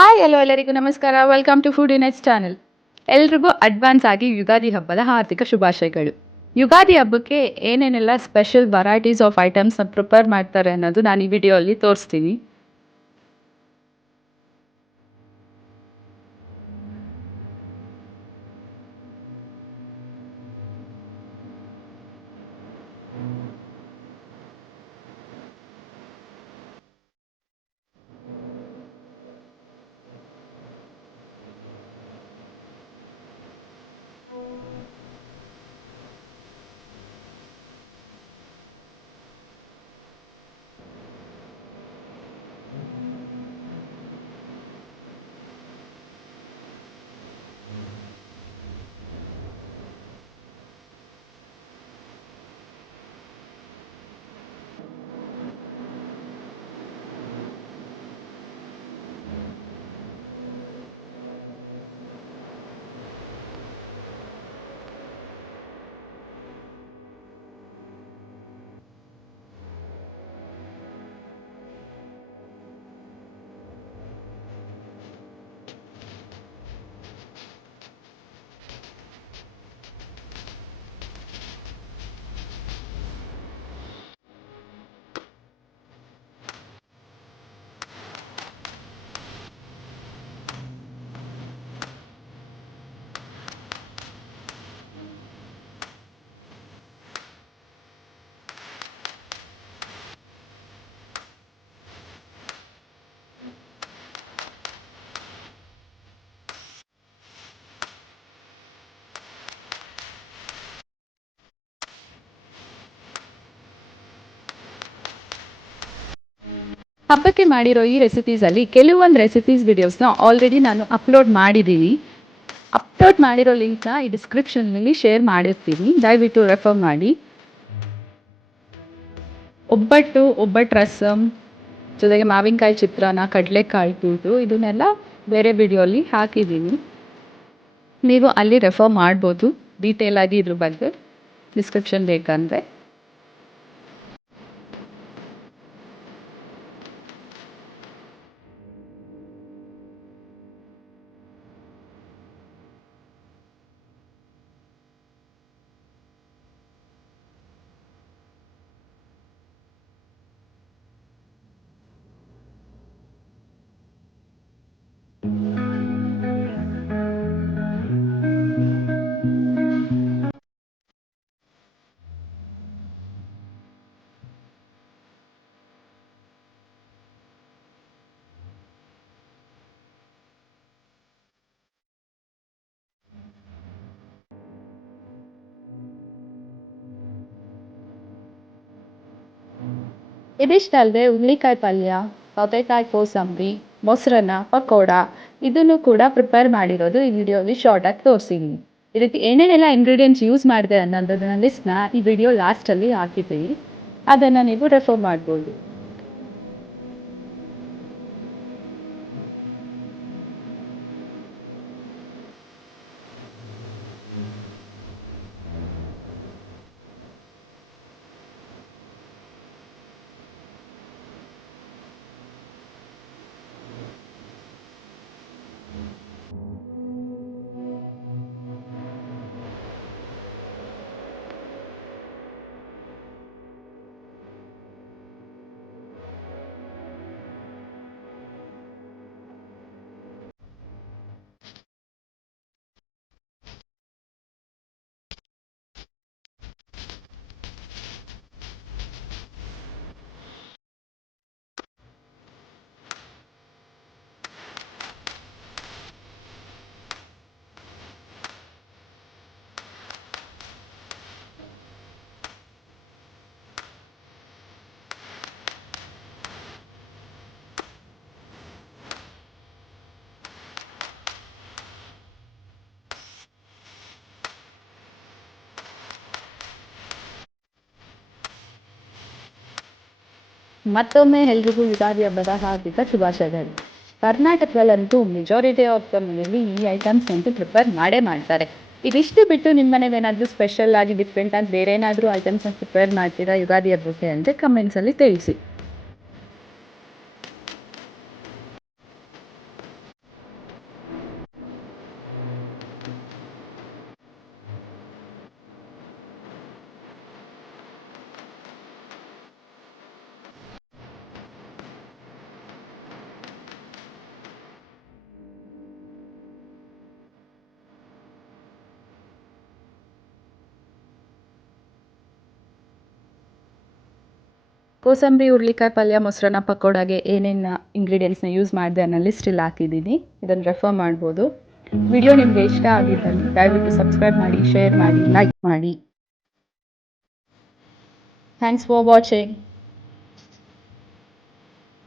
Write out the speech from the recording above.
Hi ಎಲ್ಲೋ ಎಲ್ಲರಿಗೂ ನಮಸ್ಕಾರ. ವೆಲ್ಕಮ್ ಟು ಫುಡ್ ಇನೆಟ್ಸ್ ಚಾನೆಲ್. ಎಲ್ರಿಗೂ ಅಡ್ವಾನ್ಸ್ ಆಗಿ ಯುಗಾದಿ ಹಬ್ಬದ ಹಾರ್ದಿಕ ಶುಭಾಶಯಗಳು. ಯುಗಾದಿ ಹಬ್ಬಕ್ಕೆ ಏನೇನೆಲ್ಲ ಸ್ಪೆಷಲ್ ವೆರೈಟೀಸ್ ಆಫ್ ಐಟಮ್ಸ್ನ ಪ್ರಿಪೇರ್ ಮಾಡ್ತಾರೆ ಅನ್ನೋದು ನಾನು ಈ ವಿಡಿಯೋಲ್ಲಿ ತೋರಿಸ್ತೀನಿ. ಹಬ್ಬಕ್ಕೆ ಮಾಡಿರೋ ಈ ರೆಸಿಪೀಸಲ್ಲಿ ಕೆಲವೊಂದು ರೆಸಿಪೀಸ್ ವಿಡಿಯೋಸ್ನ ಆಲ್ರೆಡಿ ನಾನು ಅಪ್ಲೋಡ್ ಮಾಡಿದ್ದೀನಿ. ಅಪ್ಲೋಡ್ ಮಾಡಿರೋ ಲಿಂಕ್ನ ಈ ಡಿಸ್ಕ್ರಿಪ್ಷನ್ನಲ್ಲಿ ಶೇರ್ ಮಾಡಿರ್ತೀನಿ, ದಯವಿಟ್ಟು ರೆಫರ್ ಮಾಡಿ. ಒಬ್ಬಟ್ಟು ರಸಮ್, ಜೊತೆಗೆ ಮಾವಿನಕಾಯಿ ಚಿತ್ರಾನ್ನ, ಕಡಲೆಕಾಯಿ ಕೂಟು, ಇದನ್ನೆಲ್ಲ ಬೇರೆ ವಿಡಿಯೋಲಿ ಹಾಕಿದ್ದೀನಿ. ನೀವು ಅಲ್ಲಿ ರೆಫರ್ ಮಾಡ್ಬೋದು ಡೀಟೇಲ್ ಆಗಿ ಇದ್ರ ಬಗ್ಗೆ ಡಿಸ್ಕ್ರಿಪ್ಷನ್ ಬೇಕಂದರೆ. ಇದಿಷ್ಟಲ್ಲದೆ ಹುರುಳಿಕಾಯಿ ಪಲ್ಯ, ಸೌತೆಕಾಯಿ ಕೋಸಂಬರಿ, ಮೊಸರನ್ನ, ಪಕೋಡ ಇದನ್ನು ಕೂಡ ಪ್ರಿಪೇರ್ ಮಾಡಿರೋದು ಈ ವಿಡಿಯೋಲಿ ಶಾರ್ಟಾಗಿ ತೋರಿಸಿದ್ದೀನಿ. ಇದಕ್ಕೆ ಏನೇನೆಲ್ಲ ಇಂಗ್ರೀಡಿಯೆಂಟ್ಸ್ ಯೂಸ್ ಮಾಡಿದೆ ಅನ್ನೋದನ್ನ ಲಿಸ್ಟ್ನ ಈ ವಿಡಿಯೋ ಲಾಸ್ಟಲ್ಲಿ ಹಾಕಿದ್ದೀವಿ, ಅದನ್ನು ನೀವು ರೆಫರ್ ಮಾಡ್ಬೋದು. ಮತ್ತೊಮ್ಮೆ ಎಲ್ರಿಗೂ ಯುಗಾದಿ ಹಬ್ಬದ ಹಾರ್ದಿಕ ಶುಭಾಶಯಗಳು. ಕರ್ನಾಟಕದಲ್ಲಂತೂ ಮೆಜಾರಿಟಿ ಆಫ್ ದ ಮನೆಯಲ್ಲಿ ಈ ಐಟಮ್ಸ್ ಅಂತೂ ಪ್ರಿಪೇರ್ ಮಾಡೇ ಮಾಡ್ತಾರೆ. ಇದಿಷ್ಟು ಬಿಟ್ಟು ನಿಮ್ಮ ಮನೆಗೆ ಏನಾದರೂ ಸ್ಪೆಷಲ್ ಆಗಿ ಡಿಫ್ರೆಂಟ್ ಆಗಿ ಬೇರೆ ಏನಾದರೂ ಐಟಮ್ಸ್ನ ಪ್ರಿಪೇರ್ ಮಾಡ್ತೀರಾ ಯುಗಾದಿ ಹಬ್ಬಕ್ಕೆ ಅಂದರೆ ಕಮೆಂಟ್ಸಲ್ಲಿ ತಿಳಿಸಿ. ಕೋಸಂಬರಿ ಹುರುಳಿಕಾಯಿ ಪಲ್ಯ ಮೊಸರನ್ನ ಪಕೋಡಾಗೆ ಏನೇನು ಇಂಗ್ರೀಡಿಯೆಂಟ್ಸ್ನ ಯೂಸ್ ಮಾಡಿದೆ ಅನ್ನೋ ಲಿಸ್ಟ್ ಇಲ್ಲಿ ಹಾಕಿದ್ದೀನಿ. ಇದನ್ನು ರೆಫರ್ ಮಾಡ್ಬೋದು. ವಿಡಿಯೋ ನಿಮಗೆ ಇಷ್ಟ ಆಗಿದ್ದಲ್ಲಿ ದಯವಿಟ್ಟು ಸಬ್ಸ್ಕ್ರೈಬ್ ಮಾಡಿ, ಶೇರ್ ಮಾಡಿ, ಲೈಕ್ ಮಾಡಿ. Thanks for watching.